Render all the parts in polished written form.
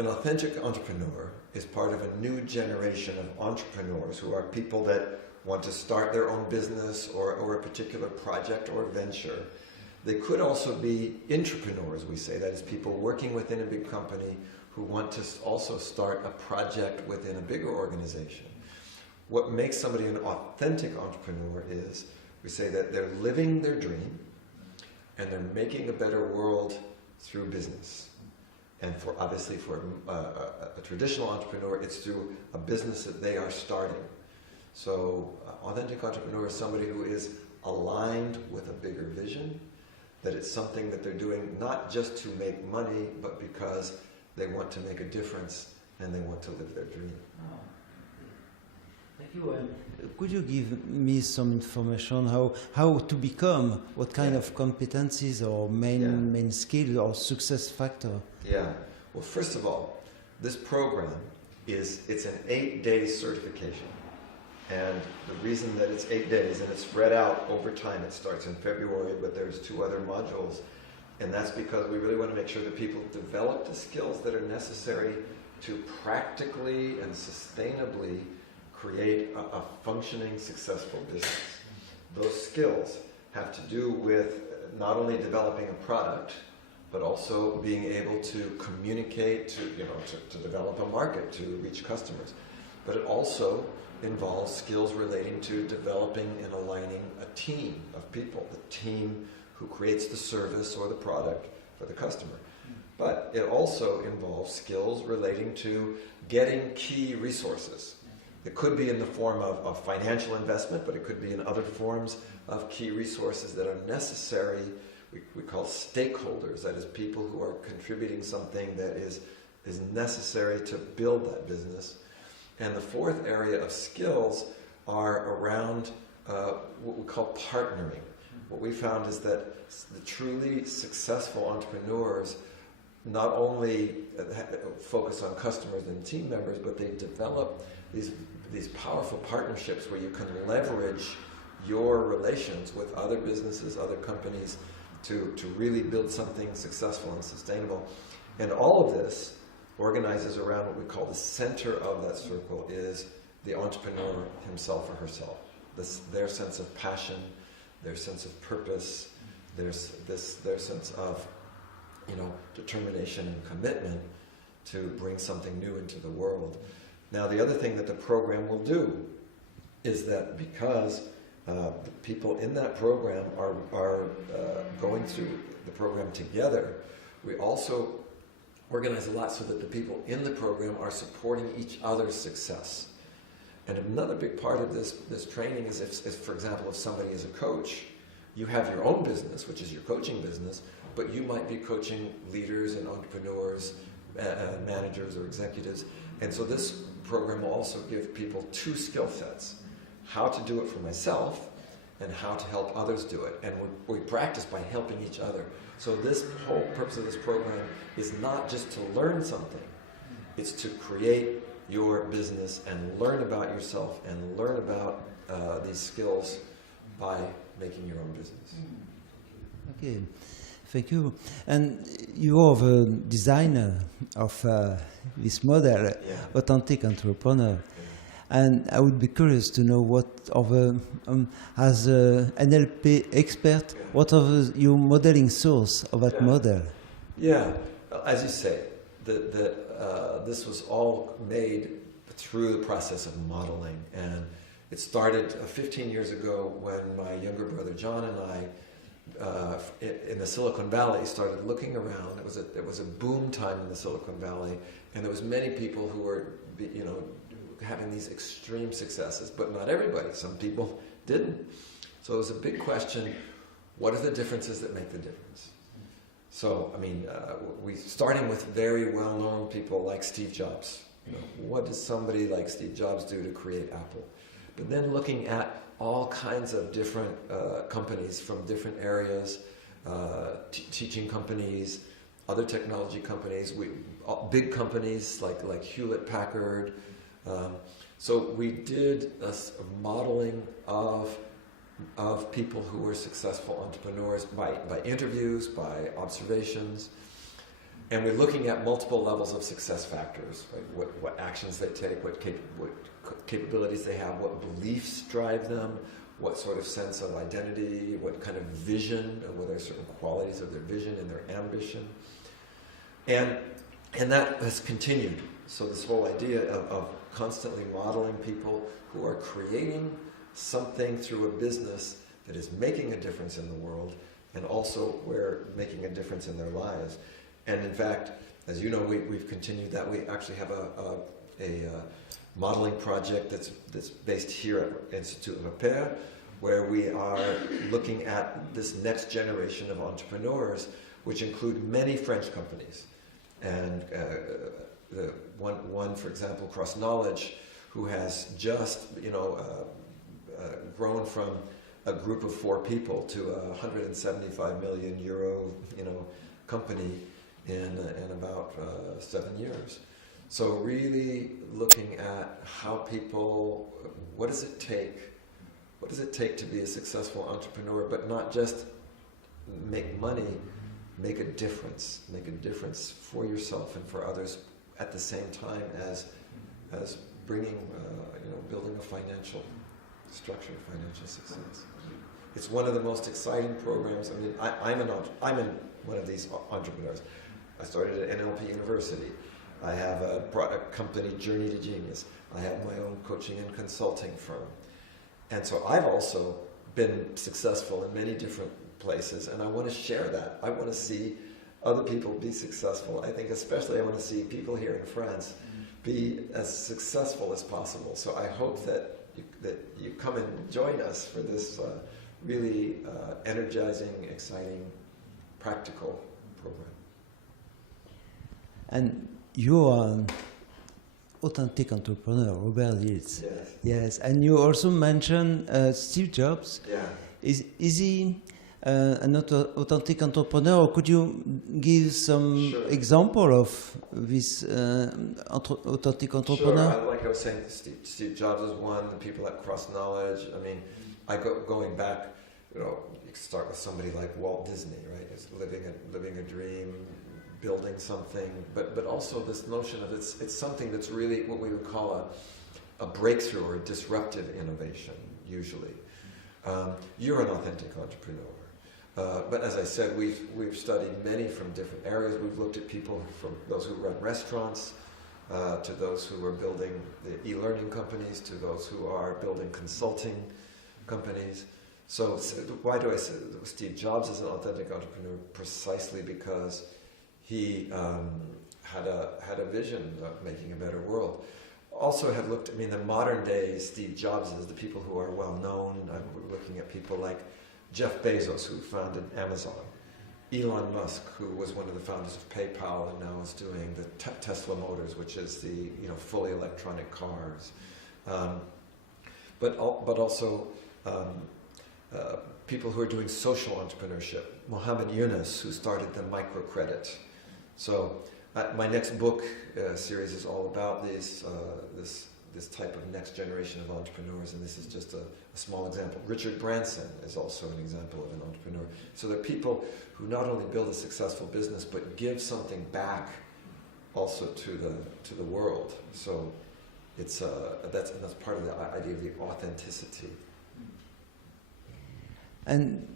An authentic entrepreneur is part of a new generation of entrepreneurs who are people that want to start their own business or a particular project or venture. They could also be intrapreneurs, we say. That is, people working within a big company who want to also start a project within a bigger organization. What makes somebody an authentic entrepreneur is, we say that they're living their dream and they're making a better world through business. And obviously for a traditional entrepreneur, it's through a business that they are starting. So authentic entrepreneur is somebody who is aligned with a bigger vision, that it's something that they're doing not just to make money, but because they want to make a difference and they want to live their dream. Oh. Thank you. Could you give me some information how to become, what kind of competencies or main skill or success factor? Yeah. Well, first of all, this program it's an 8-day certification. And the reason that it's 8 days, and it's spread out over time, it starts in February, but there's 2 other modules. And that's because we really want to make sure that people develop the skills that are necessary to practically and sustainably create a functioning, successful business. Those skills have to do with not only developing a product, but also being able to communicate, to develop a market, to reach customers. But it also involves skills relating to developing and aligning a team of people, the team who creates the service or the product for the customer. But it also involves skills relating to getting key resources. It could be in the form of financial investment, but it could be in other forms of key resources that are necessary. We call stakeholders, that is, people who are contributing something that is necessary to build that business. And the fourth area of skills are around what we call partnering. What we found is that the truly successful entrepreneurs not only focus on customers and team members, but they develop these powerful partnerships where you can leverage your relations with other businesses, other companies, to really build something successful and sustainable. And all of this organizes around what we call the center of that circle is the entrepreneur himself or herself. Their sense of passion, their sense of purpose, their sense of determination and commitment to bring something new into the world. Now, the other thing that the program will do is that because the people in that program are going through the program together, we also organize a lot so that the people in the program are supporting each other's success. And another big part of this training is if, for example, if somebody is a coach, you have your own business, which is your coaching business, but you might be coaching leaders and entrepreneurs, managers or executives. And so this program will also give people 2 skill sets: how to do it for myself and how to help others do it. And we practice by helping each other. So this whole purpose of this program is not just to learn something, it's to create your business and learn about yourself and learn about these skills by making your own business. Okay, thank you. And you are the designer of this model, Authentic Entrepreneur. And I would be curious to know what as an NLP expert, what are your modeling source of that model? Yeah, as you say, this was all made through the process of modeling. And it started 15 years ago when my younger brother John and I, in the Silicon Valley, started looking around. It was a boom time in the Silicon Valley, and there was many people who were, having these extreme successes, but not everybody. Some people didn't. So it was a big question: what are the differences that make the difference? So, we starting with very well-known people like Steve Jobs. What does somebody like Steve Jobs do to create Apple? But then looking at all kinds of different companies from different areas, teaching companies, other technology companies, big companies like Hewlett-Packard. So we did a modeling of people who were successful entrepreneurs by interviews, by observations. And we're looking at multiple levels of success factors, right? What actions they take, what capabilities they have, what beliefs drive them, what sort of sense of identity, what kind of vision, or whether certain qualities of their vision and their ambition. And that has continued. So this whole idea of constantly modeling people who are creating something through a business that is making a difference in the world, and also we're making a difference in their lives. And in fact, as you know, we've continued that. We actually have a modeling project that's based here at Institut Repère, where we are looking at this next generation of entrepreneurs, which include many French companies. And the one, for example, Cross Knowledge, who has just, grown from a group of 4 people to a 175 million euro, company in about 7 years. So really looking at how people, what does it take to be a successful entrepreneur, but not just make money, make a difference for yourself and for others at the same time as bringing, building a financial structure, financial success. It's one of the most exciting programs. I mean, I'm in one of these entrepreneurs. I started at NLP University. I have a company, Journey to Genius. I have my own coaching and consulting firm. And so I've also been successful in many different places, and I want to share that. I want to see other people be successful. I think especially I want to see people here in France be as successful as possible. So I hope that you come and join us for this really energizing, exciting, practical program. And you are an authentic entrepreneur, Robert Dilts. Yes. Yes, and you also mentioned Steve Jobs. Yeah. Is he an authentic entrepreneur, or could you give some example of this authentic entrepreneur? Sure. Like I was saying, Steve Jobs is one. The people at Cross Knowledge. I mean, going back. You start with somebody like Walt Disney, right? It's living a dream, building something, but also this notion of it's something that's really what we would call a breakthrough or a disruptive innovation. Usually, you're an authentic entrepreneur. But as I said, we've studied many from different areas. We've looked at people from those who run restaurants, to those who are building the e-learning companies, to those who are building consulting companies. So why do I say Steve Jobs is an authentic entrepreneur? Precisely because he had a vision of making a better world. Also had looked, the modern day Steve Jobs is the people who are well known. We're looking at people like Jeff Bezos, who founded Amazon. Elon Musk, who was one of the founders of PayPal and now is doing the Tesla Motors, which is the fully electronic cars. But also people who are doing social entrepreneurship. Mohammed Yunus, who started the microcredit. So my next book series is all about this type of next generation of entrepreneurs, and this is just a small example. Richard Branson is also an example of an entrepreneur. So they're people who not only build a successful business, but give something back also to the world. So that's part of the idea of the authenticity. And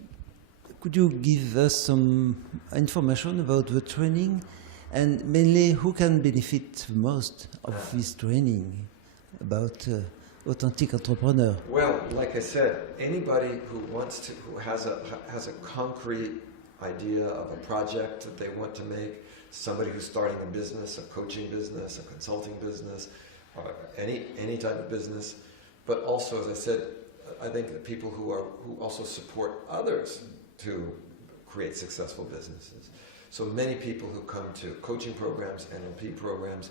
could you give us some information about the training, and mainly who can benefit the most of this training about authentic entrepreneur? Well, like I said, anybody who has a concrete idea of a project that they want to make, somebody who's starting a business, a coaching business, a consulting business, or any type of business, but also, as I said, I think that people who also support others to create successful businesses. So many people who come to coaching programs, NLP programs,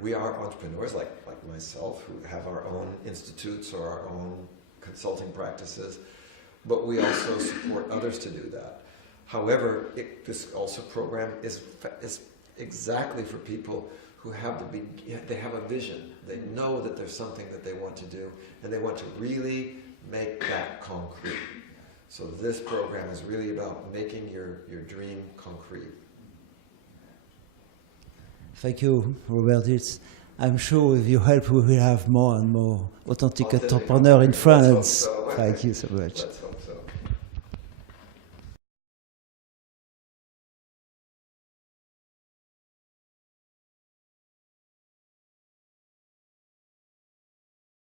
we are entrepreneurs like myself who have our own institutes or our own consulting practices, but we also support others to do that. However, this also program is exactly for people who have a vision. They know that there's something that they want to do, and they want to really make that concrete. So this program is really about making your dream concrete. Thank you, Robert Dilts. I'm sure with your help we will have more and more authentic Authentic entrepreneurs in entrepreneurs. Let's hope France. so. Thank you so much. Let's hope